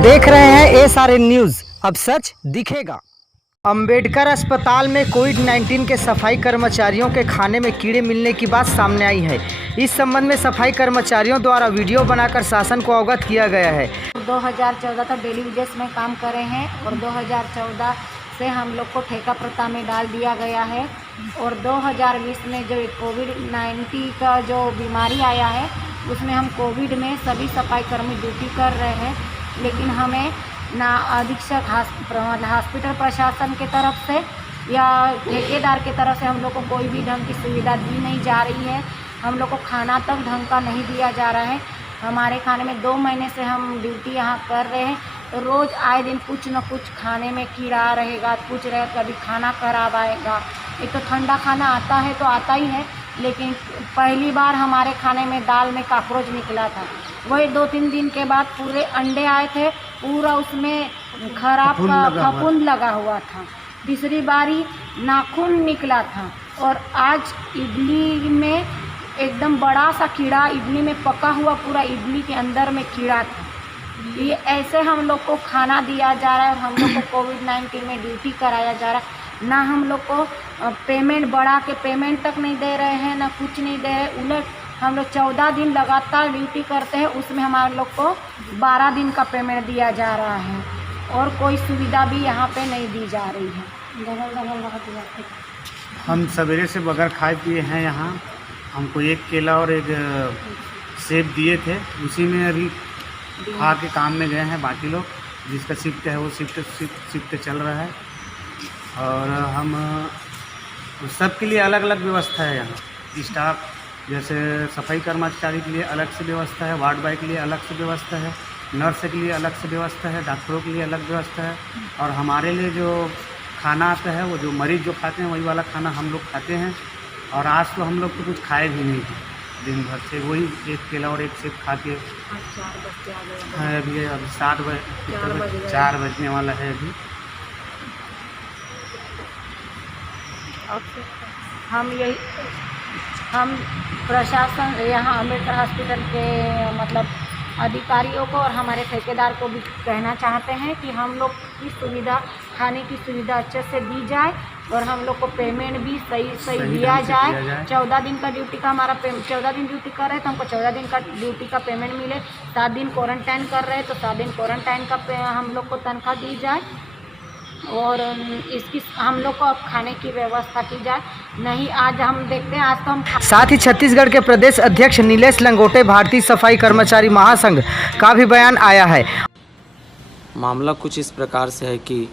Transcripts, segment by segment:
देख रहे हैं SRN न्यूज़, अब सच दिखेगा। अंबेडकर अस्पताल में कोविड-19 के सफाई कर्मचारियों के खाने में कीड़े मिलने की बात सामने आई है। इस संबंध में सफाई कर्मचारियों द्वारा वीडियो बनाकर शासन को अवगत किया गया है। 2014 तक डेली वेजेस में काम कर रहे हैं और 2014 से हम लोग को ठेका प्रथा में डाल दिया गया है और 2020 में जो कोविड-19 का जो बीमारी आया है उसमें हम कोविड में सभी सफाई कर्मी ड्यूटी कर रहे हैं, लेकिन हमें ना अधीक्षक हॉस्पिटल प्रशासन के तरफ से या ठेकेदार के तरफ से हम लोग को कोई भी ढंग की सुविधा दी नहीं जा रही है। हम लोग को खाना तक ढंग का नहीं दिया जा रहा है। हमारे खाने में 2 महीने से हम ड्यूटी यहाँ कर रहे हैं तो रोज़ आए दिन कुछ न कुछ खाने में कीड़ा रहेगा, कुछ रहे, कभी खाना खराब आएगा। एक तो ठंडा खाना आता है तो आता ही है, लेकिन पहली बार हमारे खाने में दाल में कॉकरोच निकला था। वही 2-3 दिन के बाद पूरे अंडे आए थे, पूरा उसमें खराब फफूंद लगा हुआ था। तीसरी बारी नाखून निकला था और आज इडली में एकदम बड़ा सा कीड़ा, इडली में पका हुआ पूरा इडली के अंदर में कीड़ा था। ये ऐसे हम लोग को खाना दिया जा रहा है और हम लोग को कोविड-19 में ड्यूटी कराया जा रहा है। ना हम लोग को पेमेंट बढ़ा के पेमेंट तक नहीं दे रहे हैं, ना कुछ नहीं दे रहे। उलट हम लोग 14 दिन लगातार ड्यूटी करते हैं, उसमें हमारे लोग को 12 दिन का पेमेंट दिया जा रहा है और कोई सुविधा भी यहाँ पे नहीं दी जा रही है। हम सवेरे से बगैर खाए पिए हैं यहाँ। हमको एक केला और एक सेब दिए थे, उसी में अभी खा के काम में गए हैं। बाकी लोग जिसका शिफ्ट है वो शिफ्ट चल रहा है और हम सबके लिए अलग अलग व्यवस्था है यहाँ। स्टाफ जैसे सफाई कर्मचारी के लिए अलग से व्यवस्था है, वार्ड बॉय के लिए अलग से व्यवस्था है, नर्स के लिए अलग से व्यवस्था है, डॉक्टरों के लिए अलग व्यवस्था है और हमारे लिए जो खाना आता है वो जो मरीज़ जो खाते हैं वही वाला खाना हम लोग खाते हैं। और आज तो हम लोग तो कुछ खाए भी नहीं थे दिन भर से, वही एक केला और एक सेब खा के अभी 7 बजे 4 बजने वाला है अभी। हम प्रशासन यहाँ अम्बेडकर हॉस्पिटल के मतलब अधिकारियों को और हमारे ठेकेदार को भी कहना चाहते हैं कि हम लोग की सुविधा, खाने की सुविधा अच्छे से दी जाए और हम लोग को पेमेंट भी सही दिया जाए। 14 दिन का ड्यूटी का हमारा 14 दिन ड्यूटी कर रहे हैं तो हमको 14 दिन का ड्यूटी का पेमेंट मिले। 7 दिन क्वारंटाइन कर रहे हैं तो 7 दिन क्वारंटाइन का हम लोग को तनख्वाह दी जाए और इसकी हम लोग को अब खाने की व्यवस्था की जाए। नहीं आज हम देखते हैं, आज तो हम साथ ही छत्तीसगढ़ के प्रदेश अध्यक्ष नीलेश लंगोटे भारतीय सफाई कर्मचारी महासंघ का भी बयान आया है। मामला कुछ इस प्रकार से है कि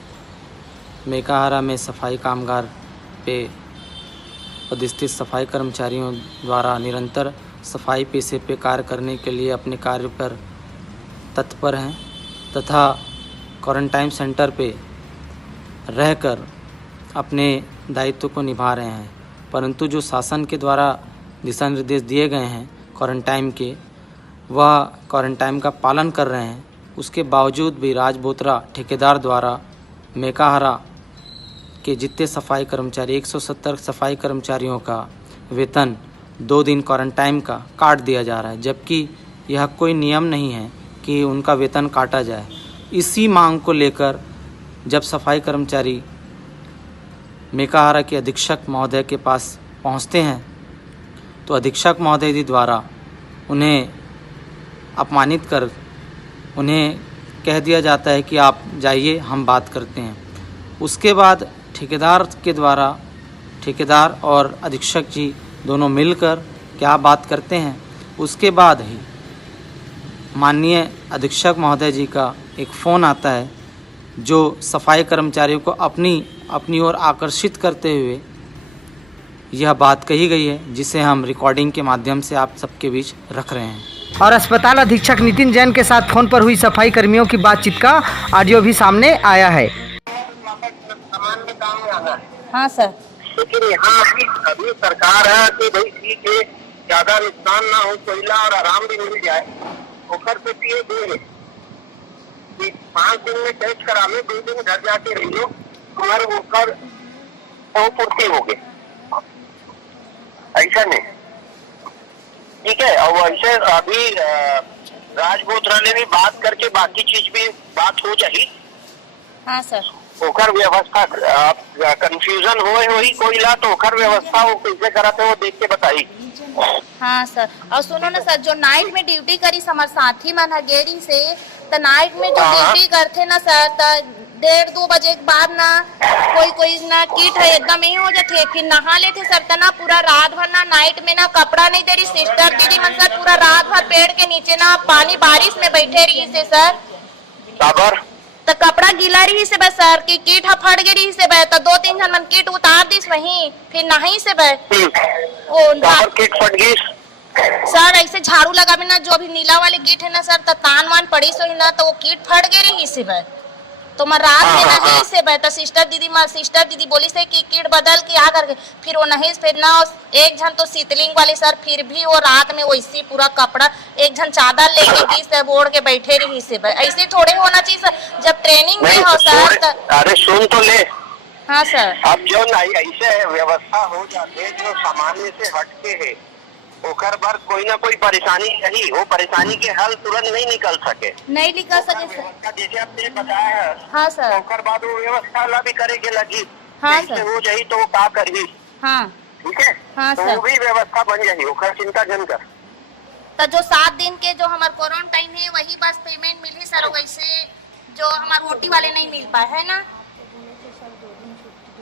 मेकाहारा में सफाई कामगार पे पदस्थित सफाई कर्मचारियों द्वारा निरंतर सफाई पेशे पे कार्य करने के लिए अपने कार्य पर तत्पर हैं तथा क्वारंटाइन सेंटर पे रहकर अपने दायित्व को निभा रहे हैं, परंतु जो शासन के द्वारा दिशा निर्देश दिए गए हैं क्वारंटाइन के, वह क्वारंटाइन का पालन कर रहे हैं। उसके बावजूद भी राजबोतरा ठेकेदार द्वारा मेकाहारा के जितने सफाई कर्मचारी 170 सफाई कर्मचारियों का वेतन 2 दिन क्वारंटाइन का काट दिया जा रहा है, जबकि यह कोई नियम नहीं है कि उनका वेतन काटा जाए। इसी मांग को लेकर जब सफाई कर्मचारी मेकाहारा के अधीक्षक महोदय के पास पहुंचते हैं तो अधीक्षक महोदय जी द्वारा उन्हें अपमानित कर उन्हें कह दिया जाता है कि आप जाइए, हम बात करते हैं। उसके बाद ठेकेदार के द्वारा ठेकेदार और अधीक्षक जी दोनों मिलकर क्या बात करते हैं, उसके बाद ही माननीय अधीक्षक महोदय जी का एक फ़ोन आता है जो सफाई कर्मचारियों को अपनी ओर आकर्षित करते हुए यह बात कही गई है, जिसे हम रिकॉर्डिंग के माध्यम से आप सबके बीच रख रहे हैं। और अस्पताल अधीक्षक नितिन जैन के साथ फोन पर हुई सफाई कर्मियों की बातचीत का ऑडियो भी सामने आया है। हाँ सर, लेकिन यहाँ अभी सरकार है कि भाई ठीक है, ज्यादा नुकसान ना हो, कोयला और आराम भी मिल जाए। ओकर पे पिए 5 दिन में टेस्ट कराने, 2 दिन घर जाके रहियो और ओकर पूर्ति हो गई। ऐसा नहीं, ठीक है। और ऐसे अभी राज बोथरा ने भी बात करके बाकी चीज भी बात हो जाही। हाँ सर। ओकर व्यवस्था कंफ्यूजन होई कोई ला तो ओकर व्यवस्था वो कैसे करत है वो देख के बताई। हाँ सर, और सुनो ना सर, जो नाइट में ड्यूटी करी हमारे साथी मन हगेरी से, तो नाइट में जो ड्यूटी करते ना सर, तो 1:30-2 बजे के बाद ना कोई ना किट है एकदम ही हो जाते, फिर नहा लेते सर, तो ना पूरा रात भर ना नाइट में ना कपड़ा नहीं दे रही सिस्टर दीदी मन सर, पूरा रात भर पेड़ के नीचे ना पानी बारिश में बैठे रही से सर, साबर तो कपड़ा गीला रही से बस सर की किट फट गई रही से बे, तो 2-3 जन मन किट उतार दिस वहीं, फिर नहीं से बे साबर किट फट गई सर, ऐसे झाड़ू लगावे ना जो अभी नीला वाले कीट है ना सर, तो तान वान पड़ी सो ही ना, तो वो कीट फट गए रही से बे, तो मैं रात में नहीं से बे, तो सिस्टर दीदी बोली से कि कीट बदल के आ करके, फिर वो नहीं फिर ना एक जन तो शीतलिंग वाले सर, फिर भी वो रात में वैसे पूरा कपड़ा एक जन चादर लेके दी से ओढ़ के बैठे रही से बे, ऐसे थोड़े होना चाहिए सर, जब ट्रेनिंग में हो सर। अरे सुन तो ले। हाँ सर। अब जो ऐसे व्यवस्था हो जाते जो सामान्य से हटके है ओकर पर कोई ना कोई परेशानी रही, वो परेशानी के हल तुरंत नहीं निकल सके सर। जैसे आपने बताया। हाँ सर। ओकर बाद वो व्यवस्था ला भी करे के लगी। हाँ सर। हो जाही तो का करही। हाँ ठीक है। हाँ तो सर। वो भी व्यवस्था बन जाही, ओकर चिंता जन कर। तो जो 7 दिन के जो हमारे क्वारंटाइन है वही बस पेमेंट मिली सर, वैसे जो हमारे ओटी वाले नहीं मिल पाए है ना।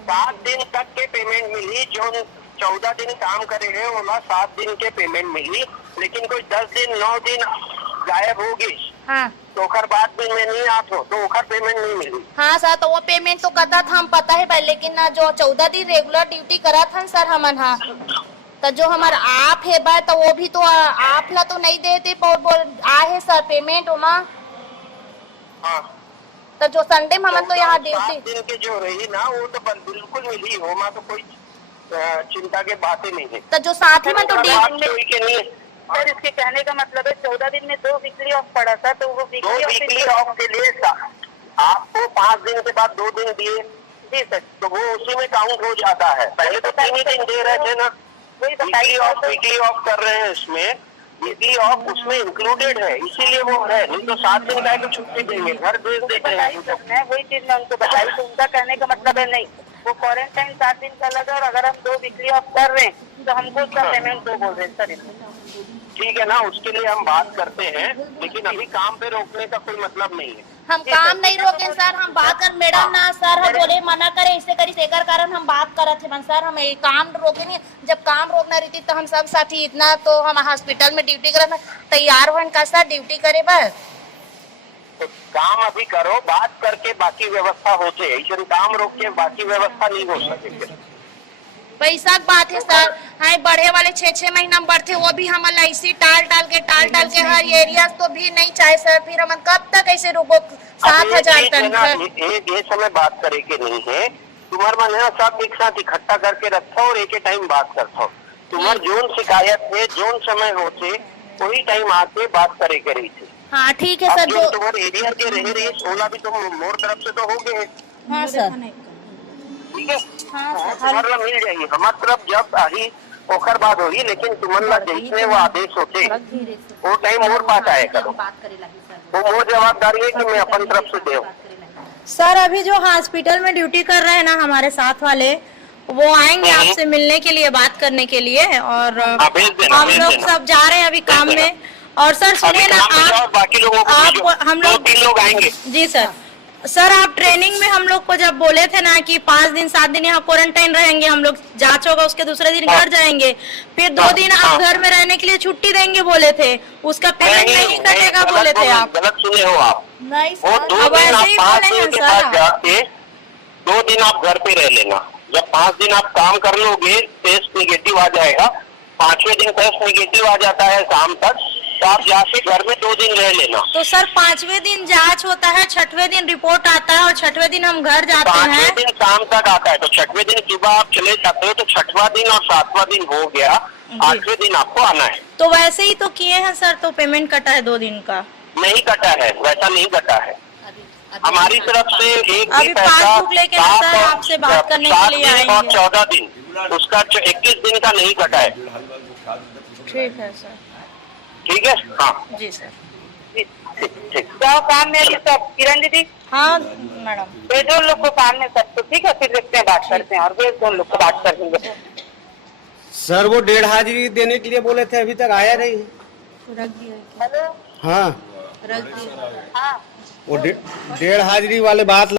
7 दिन तक के पेमेंट मिली, जो 14 दिन काम करे है वो 7 दिन के पेमेंट मिली, लेकिन कोई 10 दिन 9 दिन गायब हो गई। हाँ। तो ओकर बाद में नहीं आत हो तो ओकर पेमेंट नहीं मिली। हाँ सर, तो वो पेमेंट तो करता था हम पता है पहले, लेकिन ना जो 14 दिन रेगुलर ड्यूटी करा था सर हमन, हाँ तो जो हमारा आप है बा, तो वो भी तो आप ला तो नहीं देते बोल आए सर पेमेंट उमा। हाँ। तो जो संडे में हमन तो यहाँ ड्यूटी 7 दिन के जो रही ना वो तो बिल्कुल मिली हो, तो कोई चिंता के बातें नहीं है। तो जो साथी में तो सर इसके कहने का मतलब है 14 दिन में 2 वीकली ऑफ पड़ा था, तो वो वीकली ऑफ के लिए आपको 5 दिन के बाद 2 दिन दिए। जी सर। तो वो उसी में काउंट हो जाता है, पहले तो 3 ही दिन दे रहे थे ना। वीकली ऑफ कर रहे हैं, इसमें वीकली ऑफ उसमें इंक्लूडेड है, इसीलिए वो है, नहीं तो 7 दिन का तो छुट्टी देंगे, घर भेज देते हैं। वही चीज मैं उनको बताई, तो उनका कहने का मतलब है नहीं, वो क्वारंटाइन 7 दिन का लगा, और अगर हम 2 वीकली ऑफ कर रहे हैं तो हमको उसका पेमेंट 2 बोल रहे हैं सर। ठीक है ना, उसके लिए हम बात करते हैं, लेकिन अभी काम पे रोकने का कोई मतलब नहीं है। हम काम नहीं रोके सर, हम बात कर मैडम ना सर, हम बोले मना करे ऐसे करी सेकर कारण हम बात करत थे सर, हम काम रोके नहीं, जब काम रोकना रहती तो हम सब साथी इतना तो हम हॉस्पिटल में ड्यूटी करना तैयार हो का सर ड्यूटी करे बस। तो काम अभी करो, बात करके बाकी व्यवस्था होते, ऐसे काम रोक के बाकी व्यवस्था नहीं हो सकेगी। पैसा की बात है सर, हाँ बढ़े वाले 6-6 महीना में बढ़ते, वो भी हम ऐसी टाल के हर एरिया तो भी नहीं चाहे सर, फिर हम कब तक ऐसे रुको 7,000 टन। ये समय बात करे के नहीं है, तुम्हारे मन है सब एक साथ इकट्ठा करके रखो और एक टाइम बात करता तुम्हार जोन शिकायत है, जोन समय होते वही टाइम आके बात करे के रही थी। हाँ ठीक है सर। जो तुम्हारे एरिया के रहे 16 भी तुम मोर तरफ से तो हो गए। हाँ सर। ठीक है। हाँ तुम्हारा मिल जाएगी, हमारे तरफ जब आई ओकर बाद होगी, लेकिन तुम्हारा जैसे वो आदेश होते वो टाइम मोर पास आए करो, वो मोर जवाबदारी है कि मैं अपन तरफ से दे। सर अभी जो हॉस्पिटल में ड्यूटी कर रहे हैं ना हमारे साथ वाले, वो आएंगे आपसे मिलने के लिए, बात करने के लिए, और हम लोग सब जा रहे हैं अभी काम में। और सर सुनिए ना, आप हम लोग 3 लोग आएंगे। जी सर आप ट्रेनिंग में हम लोग को जब बोले थे ना कि 5 दिन 7 दिन यहाँ क्वारंटाइन रहेंगे, हम लोग जांच होगा उसके दूसरे दिन घर जाएंगे, फिर 2 दिन आप घर में रहने के लिए छुट्टी देंगे बोले थे, उसका पेमेंट नहीं कटेगा बोले थे आप। गलत सुने हो आप। नहीं वो सर, 2 अब दिन ऐसे आप ही 5 बोले दिन हैं के सर। बाद जाके 2 दिन आप घर पे रह लेना, जब 5 दिन आप काम कर लोगे टेस्ट निगेटिव आ जाएगा, 5वें दिन टेस्ट निगेटिव आ जाता है शाम तक, तो आप जाके घर में 2 दिन रह लेना। तो सर 5वें दिन जांच होता है, 6वें दिन रिपोर्ट आता है, और 6वें दिन हम घर जाते हैं। 5वें दिन शाम तक आता है, तो 6वें दिन सुबह आप चले जाते हो, तो 6वां दिन और 7वां दिन हो गया, 8वें दिन आपको आना है। तो वैसे ही तो किए हैं सर, तो पेमेंट कटा है 2 दिन का? नहीं कटा है, वैसा नहीं कटा है हमारी तरफ से। एक अभी पासबुक लेके ना सर आपसे बात करने के लिए आएंगे। और 14 दिन उसका 21 दिन का नहीं कटा है। ठीक है सर। ठीक है। हाँ जी सर। जी ठीक जाओ काम में अभी सब। किरण दीदी हाँ मैडम, भेजो उन लोग को काम में सब, तो ठीक है, फिर देखते हैं, बात करते हैं, और भेज दो उन लोग को, बात कर देंगे। सर वो 1.5 हाजिरी देने के लिए बोले थे, अभी तक आया नहीं। रख दिया। हेलो हाँ रख दिया। हाँ वो 1.5 हाजिरी वाले बात